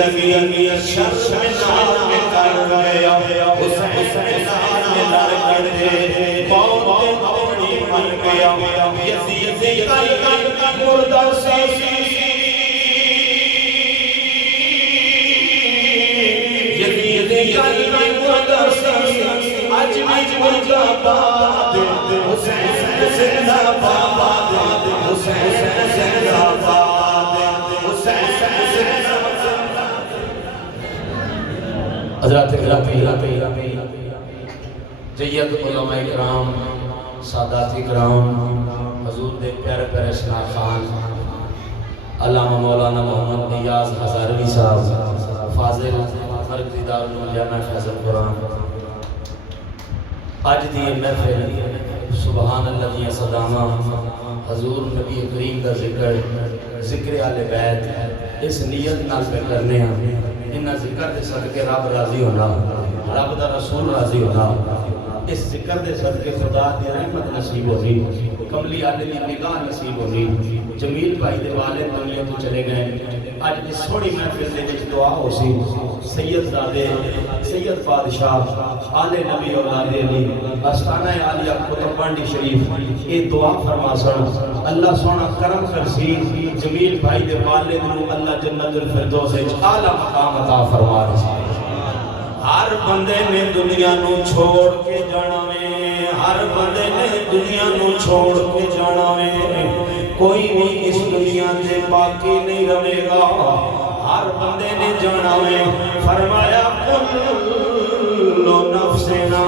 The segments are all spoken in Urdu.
زندگی شرمنار میں کر گیا حسین نے لڑ کر دے موت اپنی مر گیا یزید کا مردہ سی یزید کا مردہ سی آج بھی مردہ باد حسین زندہ باد حسین زندہ باد حسین زندہ حضرات گرامی جید علماء اکرام سادات اکرام حضور دے پیارے پیارے شناخ خان علامہ مولانا محمد نیاز ہزاروی صاحب فاضل مرکزی دارالعلوم فیض القرآن آج دی محفل سبحان اللہ صدامہ حضور نبی کریم کا ذکر آل بیت اس نیت نال پہ کرنے ہیں انہا ذکر دے صدقے رب راضی ہونا رب دا رسول راضی ہونا اس ذکر دے صدقے خدا دی رحمت نصیب ہونی کملی آلے دی نگاہ نصیب ہونی جمیل بھائی دے والد دنیا تو چلے گئے آج اس سوڑی محفل دے وچ دعا ہو سی سید زادے سید بادشاہ آل نبی اولاد علی آستانہ عالیہ کتب پانڈی شریف یہ دعا فرما سن اللہ سونا کرم کرسی جمیل بھائی دے والد نو اللہ جنت الفردوس اعلیٰ مقام عطا فرما رہا ہر بندے نے دنیا نو چھوڑ کے جانا میں ہر بندے نے دنیا نو چھوڑ کے جانا میں کوئی بھی اس دنیا سے باقی نہیں رہے گا ہر بندے نے جانا میں فرمایا کل نفسنا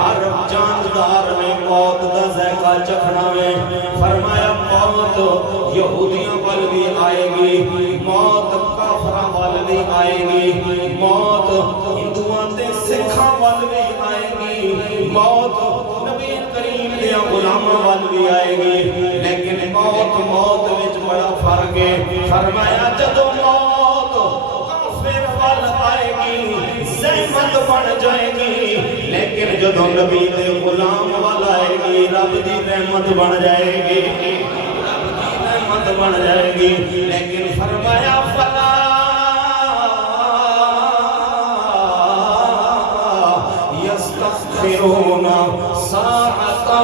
ہر جاندار میں موت دا ذائقہ چکھنا میں فرمایا موت یہودیاں وال بھی آئے گی موت کافراں وال بھی آئے گی موت ہندوان دے سکھاں وال بھی آئے گی موت نبی کریم دے غلاماں وال بھی آئے گی لیکن موت وچ بڑا فرق ہے فرمایا جدو موت کافر وال آئے گی زحمت بن جائے گی لیکن جدو نبی دے غلام والا آئے گی رب دی رحمت بن جائے گی رب دی رحمت بن جائے گی لیکن فرمایا فلا یستغفرون ساعتا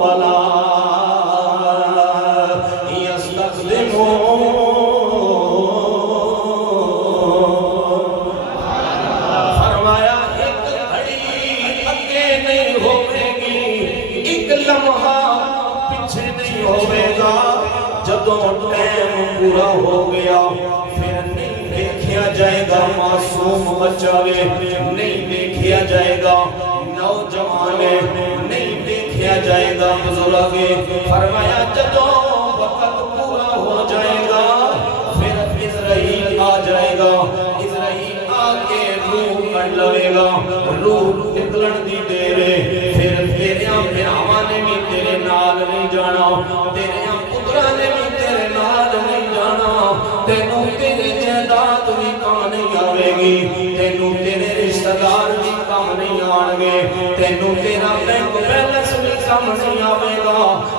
ولا یستقدمون جدوں ٹائم پورا ہو گیا پھر نہیں دیکھیا جائے گا معصوم بچاوے نہیں دیکھیا جائے گا نوجوانے نہیں دیکھیا جائے گا بزرگے فرمایا جدوں وقت پورا ہو جائے گا پھر اسرائیل آ جائے گا اسرائیل آ کے روح کر لوے گا روح نکلن دی دیرے پھر تیریاں بھراواں نے بھی تیرے نال نہیں جانا تیریاں پتراں نے بھی تیرے نال نہیں جانا تینوں تیرے جائیداد بھی کام نہیں آوے گی تینوں تیرے رشتہ دار بھی کام نہیں آن گے تینوں تیرا بینک بیلنس بھی کام نہیں آوے گا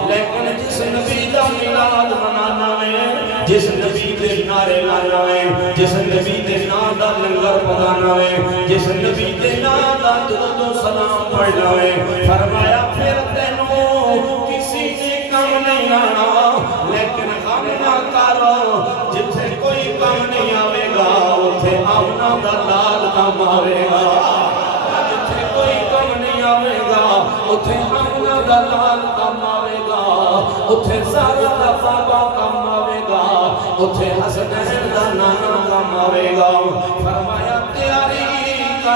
لیکن جس نبی دا میلاد منانا ہے جس نبی دے نعرے لانا ہے جس نبی دے نام دا لنگر پکانا ہے جس نبی دے نام دا درود و سلام پڑھنا ہے فرمایا پھر تینوں کسی نے کام نہیں آنا لیکن غم نہ کرو جتھے کوئی کام نہیں آوے گا اتھے آمنا دا لال کام آوے گا جتھے کوئی کام نہیں آوے گا اتھے آمنا دا لال کام آوے گا اتھے سارا دا بابا کام آوے گا اتھے حسنین دا نانا کام آوے گا فرمایا تیاری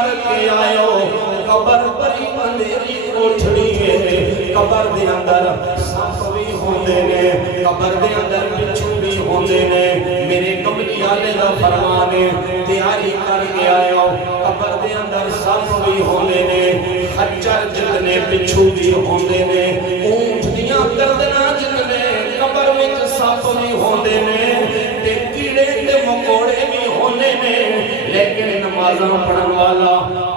کر کے آئے ہو قبر بڑی اندھیری کوٹھڑی ہے قبر دے اندر سانپ بھی ہوندے نے قبر دے اندر بچھو بھی ہوندے نے میرے کملی والے دا فرمان ہے تیاری کر کے آئے ہو قبر دے اندر سانپ بھی ہوندے نے خچر جتنے بچھو بھی ہوندے نے اونٹ دیاں گردناں جتنے قبر وچ سانپ بھی ہوندے نے تے کیڑے تے مکوڑے بھی ہوندے نے لیکن نمازاں پڑھن والا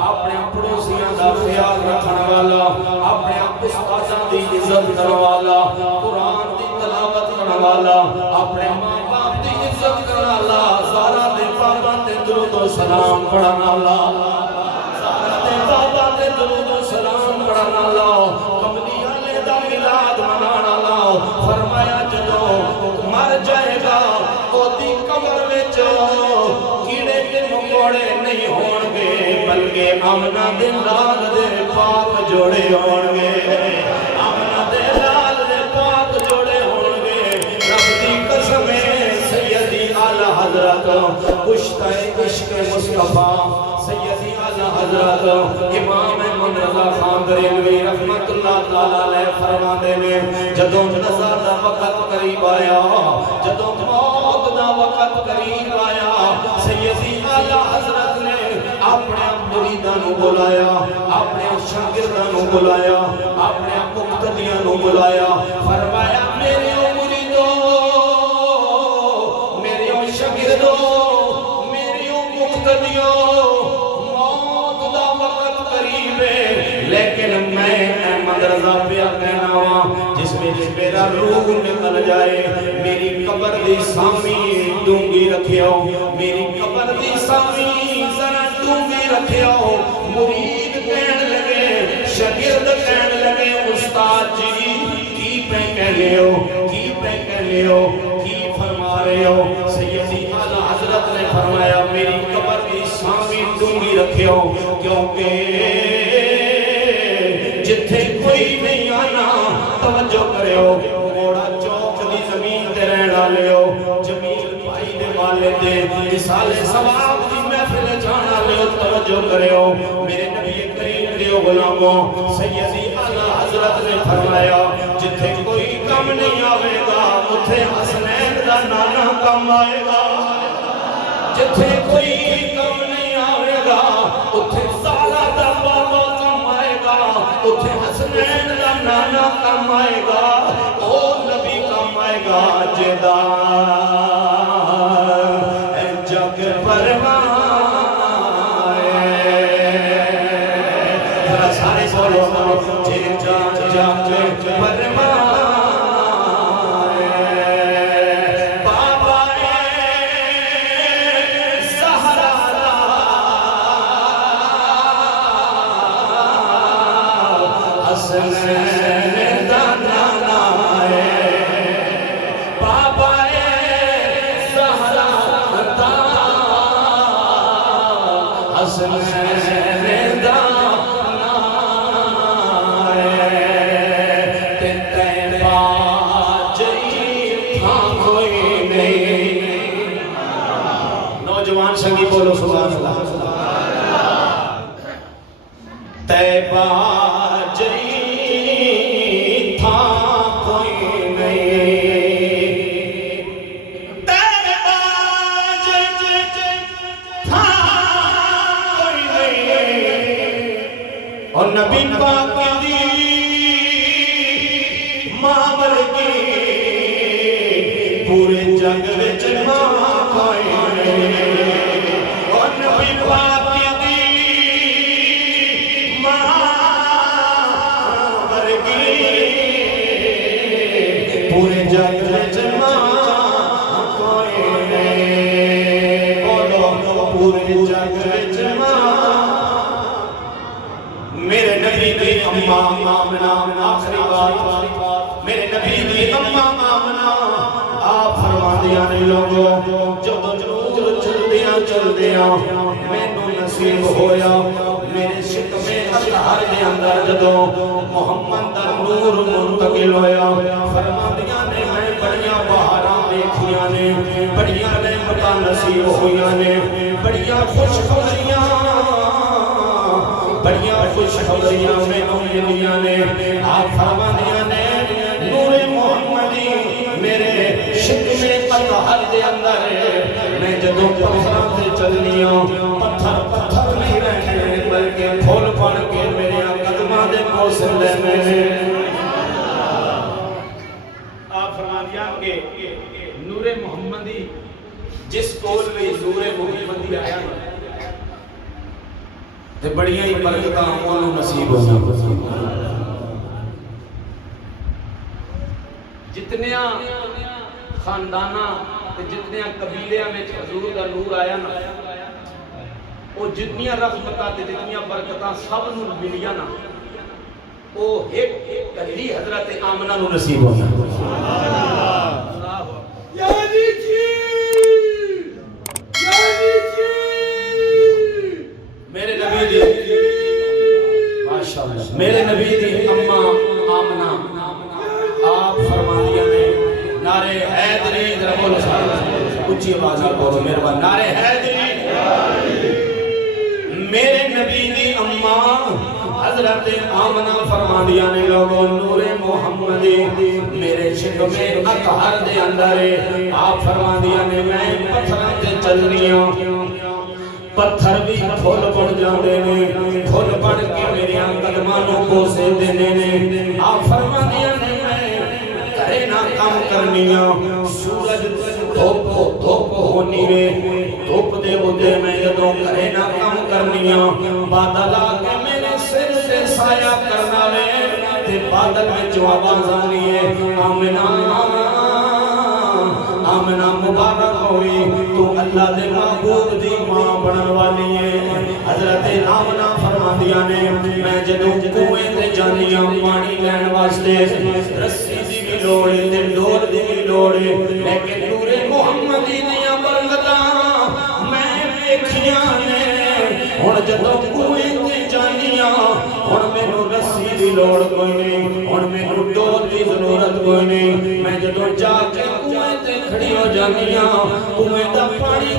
اپنے پڑوسیاں دا خیال رکھن والا اپنے استاداں دی عزت کرن والا قرآن دی تلاوت کرن والا اپنے ماں باپ دی عزت کرن والا زہرا دے بابا تے درود و سلام پڑھن والا زہرا دے بابا تے درود و سلام پڑھن والا کملی والے دا میلاد منانا والا فرمایا جدوں مر جائے گا اودی قبر وچ کیڑے تے مکوڑے نہیں ہون گے بلکہ آمنہ دے لال دے پاک جوڑے ہون گے آمنہ دے لال دے پاک جوڑے ہون گے رب دی قسم سیدی اعلی حضرت کشتہ عشق مصطفیٰ سیدی اعلی حضرت امام احمد رضا خان بریلوی رحمت اللہ تعالیٰ علیہ فرماندے نے جدوں نظر دا وقت قریب آیا جدوں موت دا وقت قریب آیا سیدی اعلی حضرت نے اپنے مریداں نو بلایا اپنے شاگرداں نو بلایا اپنے مقتدیاں نو بلایا فرمایا میرے مریدو میرے شاگردو میرے مقتدیو موت دا وقت قریب ہے لیکن میں احمد رضا پہ کہنا ہوا جس میں میرا روح نکل جائے میری قبر دی سامی ڈونگی رکھیو میری قبر دی سامی ذرا ڈونگی رکھیو مرید کہن لگے شاگرد کہن لگے استاد جی کی پہ کہنے ہو کی پہ کہنے ہو کی فرما رہے ہو سیدی اعلی حضرت نے فرمایا میری قبر دی سامی ڈونگی رکھیو کیونکہ جتھے کوئی نہیں آنا توجہ کرے ہو موڑا چوک دی زمین تے رہنا لے ہو جمیل بھائی دے والد دے مثال ثواب دی محفل جانا لے ہو توجہ کرے ہو میرے نبی کریم دے غلاموں سیدی اعلی حضرت نے فرمایا جتھے کوئی کم نہیں آوے گا اتھے حسنین دا نانا کم آئے گا جتھے کوئی کم نہیں آوے گا اتھے سالہ دا بابا کم آئے گا اتھے حسنین دا نانا کم آئے گا او نبی کم آئے گا جدا جگ پرمائے ذرا سارے بولو جگ پرمائے نوجوان سنگی بولو سبحان اللہ تیبہ جئی تھا کوئی نہیں تیبہ جئی تھا کوئی نہیں اور نبی پاک دی ماں کی پورے جگ وچ ماں کوئی نہیں اور نبی پاک پورے جگ وچ ماں کوئی نہیں بولو پورے جگ وچ ماں میرے نبی دی اماں آمنہ آخری بات میرے نبی دی اماں آمنہ آپ فرماندیاں نے لوگوں جدو جنور چل دیاں مینوں نصیب ہویا میرے شکم اطہر دے اندر جدو محمد دا نور منتقل ہویا فرماندیاں نے میں بڑیاں بہاراں دیکھیاں نے بڑیاں نعمتاں نصیب ہویاں نے بڑیاں خوش خبریاں بڑیاں خوشخبریاں میں ملیاں نے آپ فرماندیاں نے نور محمدی میرے شکم اطہر دے اندر میں جدوں پتھراں تے چلنی ہوں پتھر پتھر نہیں رہنے بلکہ پھول بن کے میرے قدماں دے موصلے میں آپ فرماندیاں کہ نور محمدی جس کول میں نور محمدی آیا تے بڑیاں ہی برکتاں انہوں نصیب ہوئی جتنیاں خاندانہ تے جتنیاں قبیلیاں میں حضور دا نور آیا نا وہ جتنیاں رحمتاں تے جتنیاں برکتاں سب نو ملیاں نا وہ ایک کلی حضرت آمنہ نو نصیب ہوئی میرے نبی دی ماشاءاللہ میرے نبی دی اماں آمنہ آپ فرماندیاں نے نعرے حیدری ذرا بولو سارے اونچی آواز میں بولو مہربان نعرے حیدری میرے نبی دی اماں حضرت آمنہ فرماندیاں نے لوگوں نور محمدی میرے شکم اطہر دے اندر آپ فرماندیاں نے میں پتھراں تے چلنی ہوں پتھر بھی پھول بن جاندے نے پھول بن کے میرے قدماں نوں بوسے دینے نے آپ فرماندیاں نے میں کرے نہ کام کرنیاں سورج دھوپ ہونی وے دھوپ دے اودے میں جدوں کرے نہ کام کرنیاں بادل آ کے میرے سر سے سایہ کرنا وے تے بادل وچ آواز آنی ہے آمنہ آمنہ مبارک ہوئی تو اللہ دے محبوب دی ماں بنن والی ہے حضرت آمنہ فرماندیاں نے میں جدوں کنویں تے جانیاں پانی لین واسطے رسی دی بھی لوڑ تے ڈور دی بھی لوڑ لیکن نور محمدی دیاں برکتاں میں ویکھیاں نے ہن جدوں کنویں تے جانیاں ہن مینوں رسی دی لوڑ کوئی نہیں ہن مینوں ڈور دی ضرورت کوئی نہیں میں جدوں جا کے کنویں تے کھڑی ہو جانیاں کنویں دا پانی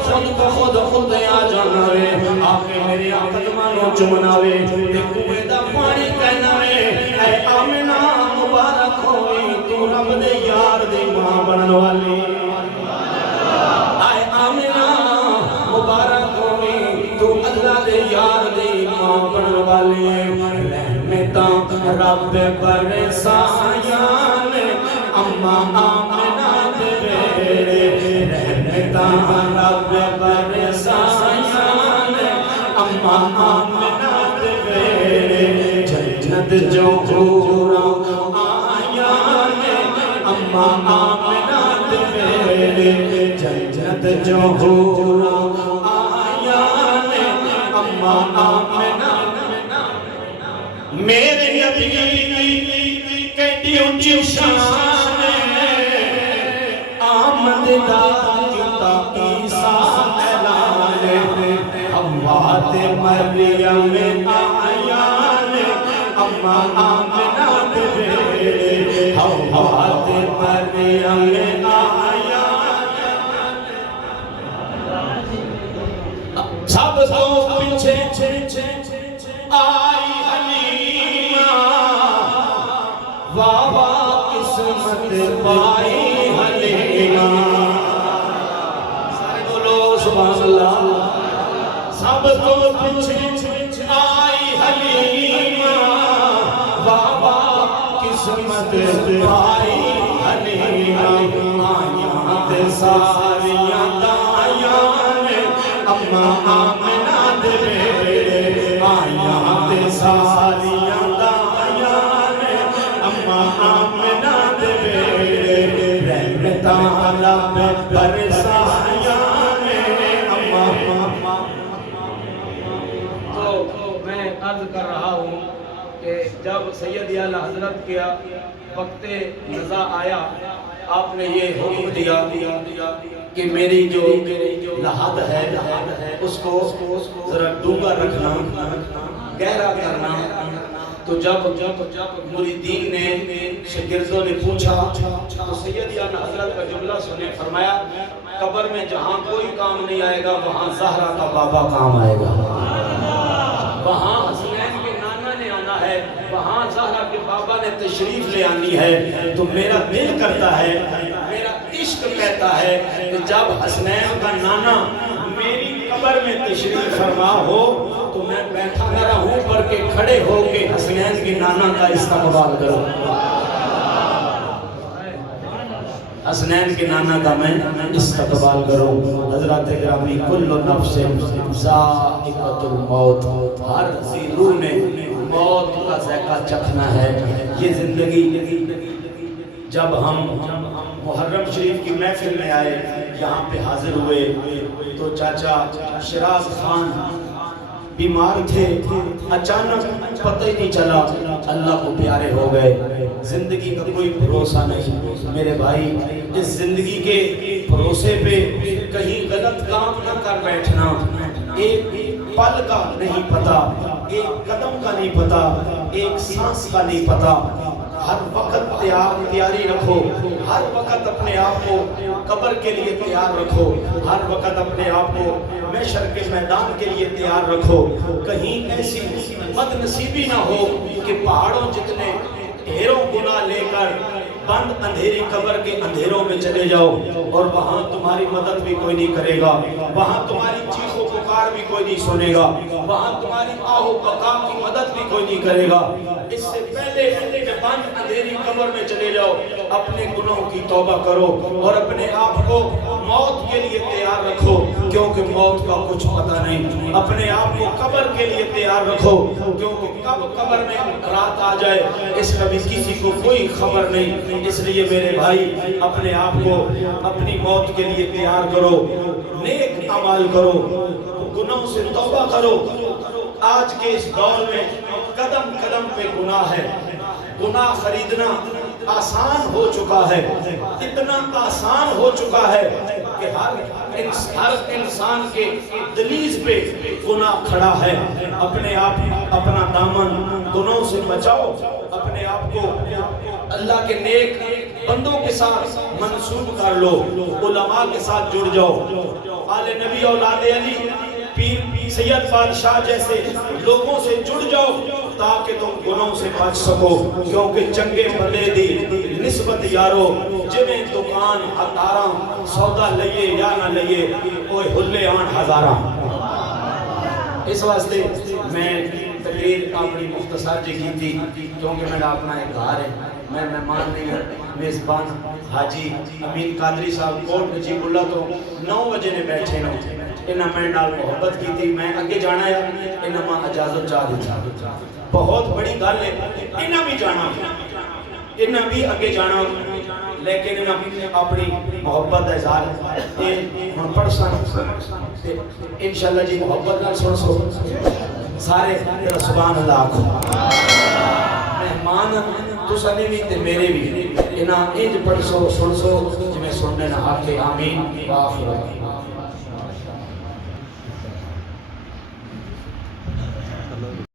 خود آ جانا وے آ کے میرے قدماں نوں چومنا وے تے کنویں دا پانی کہنا وے اے آمنہ مبارک ہوئی تو رب دے یار دی ماں بنن والی اے آمنہ مبارک ہوئی تو اللہ دے یار دی ماں بنن والی رحمتاں رب برسایاں نے اماں آمنہ رحمتاں رب برسایاں نے اماں آمنہ دے بیڑے جنت جو حوراں آیاں نے اماں آمنہ دے بیڑے جنت جو حوراں آیاں نے اماں آمنہ میرے نبی کیڈی اونچی شان آمد دا کیتا عیسیٰ اعلان حوا تے مریم آیان اماں آمنہ دے بیڑے حوا تے مریم آیان سب تو پیچھے آئی حلیمہ واہ واہ قسمت پائی حلیمہ سارے بولو سبحان اللہ سب تو پیچھے آئی حلیمہ واہ واہ قسمت پائی حلیمہ آیاں تے ساریاں دایاں نے اماں آمنہ دے بیڑے آیاں تے ساریاں دایاں نے اماں آمنہ دے بیڑے رحمتاں رب برسایاں نے اماں تو میں عرض کر رہا ہوں کہ جب سید اعلیٰ حضرت کیا وقت نزا آیا آپ نے یہ حکم دیا کہ میری جو لحد ہے اس کو ذرا ڈوبا رکھنا گہرا کرنا تو جب مریدین نے شاگردوں نے پوچھا تو سید اعلیٰ حضرت کا جملہ سنے فرمایا قبر میں جہاں کوئی کام نہیں آئے گا وہاں زہرا کا بابا کام آئے گا وہاں حسنین کہ بابا نے تشریف لے آنی ہے تو میرا دل کرتا ہے، میرا عشق کہتا ہے کہ جب حسنین کا نانا میری قبر میں تشریف فرما ہو تو میں بیٹھا نہ رہوں بلکہ کھڑے ہو کے حسنین کی نانا کا استقبال کروں، حسنین کے نانا کا میں استقبال کروں۔ حضرات گرامی، کل نفس ذائقۃ الموت، ہر ذی روح نے موت کا ذائقہ چکھنا ہے۔ یہ زندگی، جب ہم محرم شریف کی محفل میں آئے، یہاں پہ حاضر ہوئے تو چاچا شراز خان بیمار تھے، اچانک پتہ ہی نہیں چلا، اللہ کو پیارے ہو گئے۔ زندگی کا کوئی بھروسہ نہیں میرے بھائی، اس زندگی کے بھروسے پہ کہیں غلط کام نہ کر بیٹھنا۔ ایک پل کا نہیں پتا، ایک قدم کا نہیں پتا، ایک سانس کا نہیں پتا۔ ہر وقت تیاری رکھو، ہر وقت اپنے آپ کو قبر کے لیے تیار رکھو، ہر وقت اپنے آپ کو محشر کے میدان کے لیے تیار رکھو۔ کہیں ایسی بد نصیبی نہ ہو کہ پہاڑوں جتنے ڈھیروں گناہ لے کر بند اندھیری قبر کے اندھیروں میں چلے جاؤ اور وہاں تمہاری مدد بھی کوئی نہیں کرے گا، وہاں تمہاری چیخ و پکار بھی کوئی نہیں سنے گا، وہاں تمہاری آہ و بقا کی مدد بھی کوئی نہیں کرے گا۔ اس سے پہلے کہ بند اندھیری قبر میں چلے جاؤ، اپنے گناہوں کی توبہ کرو اور اپنے آپ کو موت کے لیے تیار رکھو، کیونکہ موت کا کچھ پتہ نہیں۔ اپنے آپ کو قبر کے لیے تیار رکھو، کیونکہ کب قبر میں رات آ جائے اس کا بھی کسی کو کوئی خبر نہیں۔ اس لیے میرے بھائی، اپنے آپ کو اپنی موت کے لیے تیار کرو، نیک اعمال کرو، گناہوں سے توبہ کرو۔ آج کے اس دور میں قدم قدم پہ گناہ ہے، گناہ خریدنا آسان ہو چکا ہے، اتنا آسان ہو چکا ہے کہ ہر انسان کے دلیز پہ گناہ کھڑا ہے۔ اپنے آپ اپنا دامن گناہوں سے بچاؤ، اپنے آپ کو اللہ کے نیک بندوں کے ساتھ منسوب کر لو، علماء کے ساتھ جڑ جاؤ، آل نبی اولاد علی، پیر سید بادشاہ جیسے لوگوں سے جڑ جاؤ تاکہ تم گناہوں سے بچ سکو، کیونکہ چنگے بندے دی نسبت یارو، جویں دکان ہتاراں، سودا لئیے یا نہ لئیے، اوہ ہلے آن ہزاراں۔ اس واسطے میں تقریر اپنی مختصر جی کی تھی، کیونکہ میرا اپنا ایک گھر ہے، میں مہمان نہیں ہوں۔ میزبان حاجی امین قادری صاحب کوٹ نجیب اللہ تو 9 بجے نے بیٹھے نا، انہاں میں نال محبت کی تھی، میں اگے جانا ہے، انہاں ماں اجازت چاہ دی، بہت بڑی گل ہے، انہاں بھی جانا، انہاں بھی اگے جانا، لیکن انہاں اپنی محبت اظہار ہن پڑھ سن انشاءاللہ جی، محبت نال سن سو سارے سبحان اللہ آکھو۔ مہمان تساں بھی تے میرے بھی، انہاں انج پڑھ سو سن سو جویں سننے نہ آکھے آمین وآخر۔